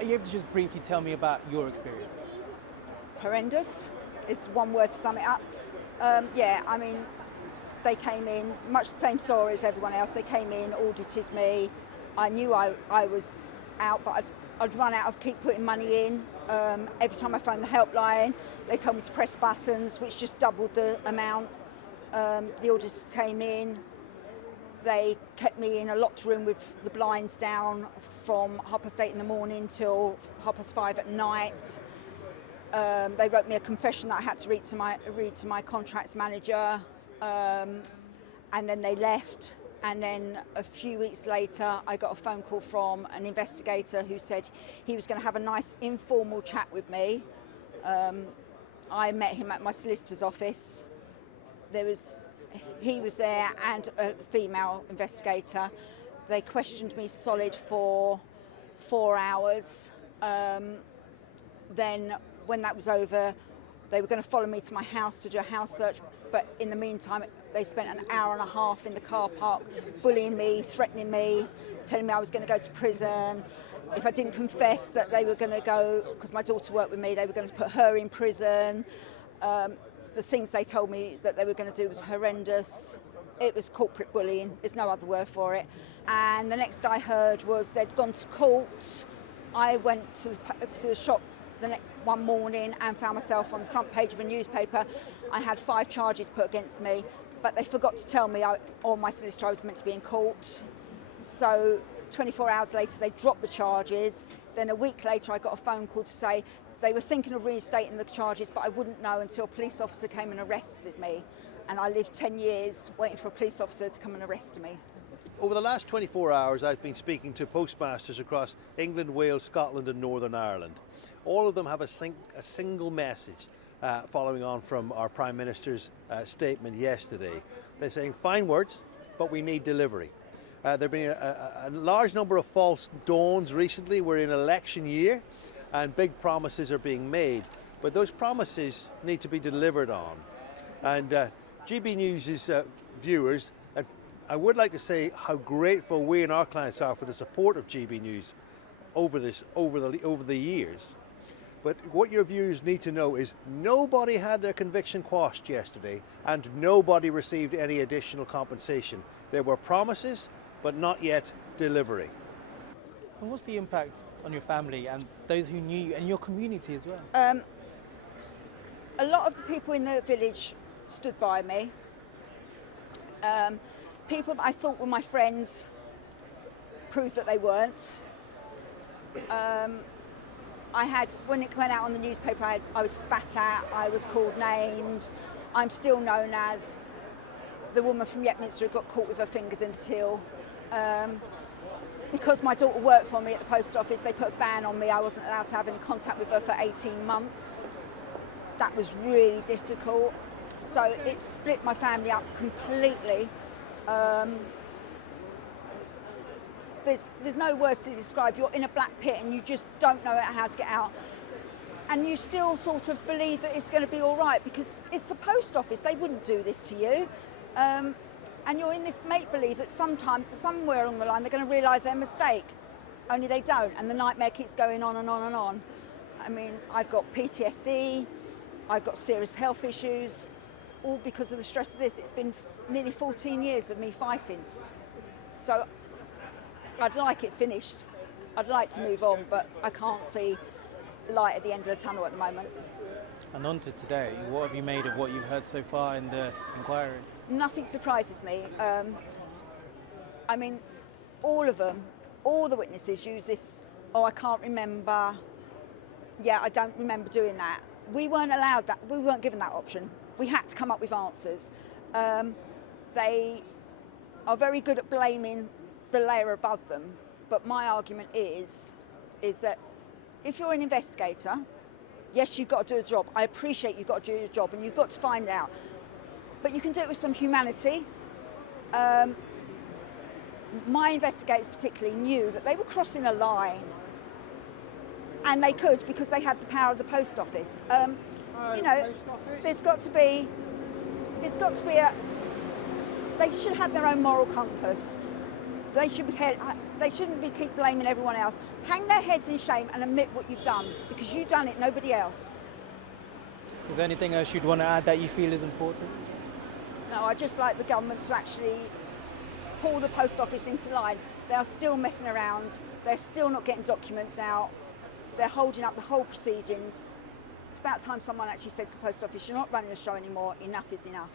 Are you able to just briefly tell me about your experience? Horrendous is one word to sum it up. They came in, much the same story as everyone else. They came in, audited me. I knew I was out, but I'd run out of keep putting money in. Every time I phoned the helpline, they told me to press buttons, which just doubled the amount. The auditors came in. They kept me in a locked room with the blinds down from 8:30 in the morning till 5:30 at night. They wrote me a confession that I had to read to my contracts manager, and then they left. And then a few weeks later, I got a phone call from an investigator who said he was going to have a nice informal chat with me. I met him at my solicitor's office. He was there and a female investigator. They questioned me solid for 4 hours. Then when that was over, they were going to follow me to my house to do a house search, but in the meantime they spent an hour and a half in the car park bullying me, threatening me, telling me I was going to go to prison. If I didn't confess that they were going to go, because my daughter worked with me, they were going to put her in prison. The things they told me that they were going to do was horrendous. It was corporate bullying, there's no other word for it. And the next I heard was they'd gone to court. I went to the shop one morning and found myself on the front page of a newspaper. I had 5 charges put against me, but they forgot to tell me or my solicitor I was meant to be in court. So 24 hours later they dropped the charges. Then a week later I got a phone call to say they were thinking of reinstating the charges, but I wouldn't know until a police officer came and arrested me. And I lived 10 years waiting for a police officer to come and arrest me. Over the last 24 hours, I've been speaking to postmasters across England, Wales, Scotland and Northern Ireland. All of them have a single message following on from our Prime Minister's statement yesterday. They're saying, fine words, but we need delivery. There have been a large number of false dawns recently. We're in election year and big promises are being made, but those promises need to be delivered on. And GBNews' viewers, and I would like to say how grateful we and our clients are for the support of GBNews over the years. But what your viewers need to know is nobody had their conviction quashed yesterday and nobody received any additional compensation. There were promises, but not yet delivery. And what's the impact on your family and those who knew you and your community as well? A lot of the people in the village stood by me. People that I thought were my friends proved that they weren't. When it went out on the newspaper, I was spat at, I was called names. I'm still known as the woman from Yetminster who got caught with her fingers in the till. Because my daughter worked for me at the post office, they put a ban on me. I wasn't allowed to have any contact with her for 18 months. That was really difficult. So it split my family up completely. There's no words to describe. You're in a black pit and you just don't know how to get out. And you still sort of believe that it's going to be all right because it's the post office. They wouldn't do this to you. And you're in this make-believe that somewhere along the line, they're going to realise their mistake. Only they don't, and the nightmare keeps going on and on and on. I mean, I've got PTSD, I've got serious health issues, all because of the stress of this. It's been nearly 14 years of me fighting. So I'd like it finished. I'd like to move on, but I can't see light at the end of the tunnel at the moment. And on to today, what have you made of what you've heard so far in the inquiry? Nothing surprises me. I mean, all of them, all the witnesses use this, oh, I can't remember. Yeah, I don't remember doing that. We weren't allowed that. We weren't given that option. We had to come up with answers. They are very good at blaming the layer above them, but my argument is that if you're an investigator, yes, you've got to do a job. I appreciate you've got to do your job and you've got to find out. But you can do it with some humanity. My investigators particularly knew that they were crossing a line. And they could because they had the power of the post office. There's got to be they should have their own moral compass. They should be they shouldn't be keep blaming everyone else. Hang their heads in shame and admit what you've done, because you've done it, nobody else. Is there anything else you'd want to add that you feel is important? No, I'd just like the government to actually pull the post office into line. They are still messing around. They're still not getting documents out. They're holding up the whole proceedings. It's about time someone actually said to the post office, you're not running the show anymore, enough is enough.